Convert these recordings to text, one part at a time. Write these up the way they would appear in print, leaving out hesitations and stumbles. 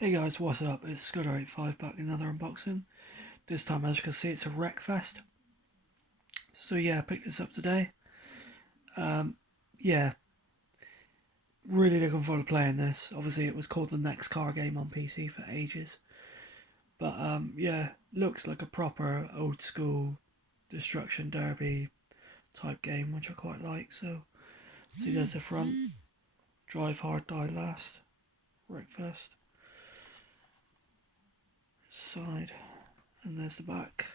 Hey guys, what's up? It's Scudder85 back in another unboxing. This time, as you can see, it's a Wreckfest. So yeah, I picked this up today. Yeah, really looking forward to playing this. Obviously, it was called the next car game on PC for ages. But yeah, looks like a proper old school destruction derby type game, which I quite like. So, see, there's the front. Drive hard, die last. Wreckfest. Side. And there's the back.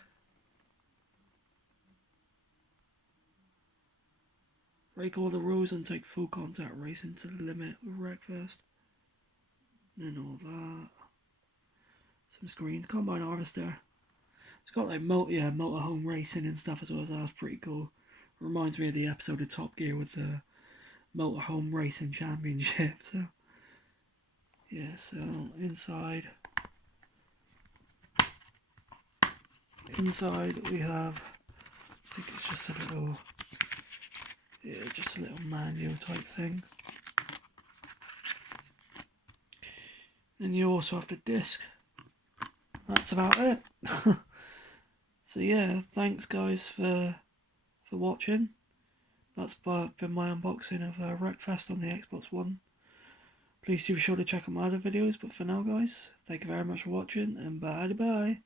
Break all the rules and take full contact racing to the limit with Wreckfest. And all that. Some screens. Combine harvester. It's got like motorhome racing and stuff as well, so that's pretty cool. Reminds me of the episode of Top Gear with the motorhome racing championship. So yeah, so inside we have, I think it's just a little, just a little manual type thing. Then you also have the disc. That's about it. So yeah, thanks guys for watching. That's been my unboxing of Wreckfest on the Xbox One. Please do be sure to check out my other videos, but for now guys, thank you very much for watching, and bye bye.